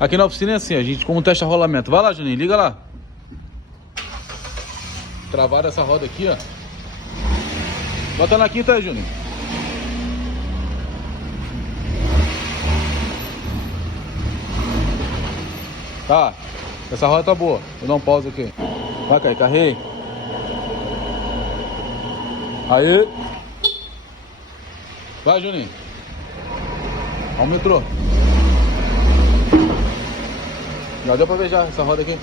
Aqui na oficina é assim, a gente como testa rolamento. Vai lá, Juninho, liga lá. Travada essa roda aqui, ó. Bota na quinta aí, Juninho. Tá, essa roda tá boa. Vou dar um pause aqui. Vai, Caio, carrei. Aí. Vai, Juninho. Aumentou. Já deu pra ver já essa roda aqui.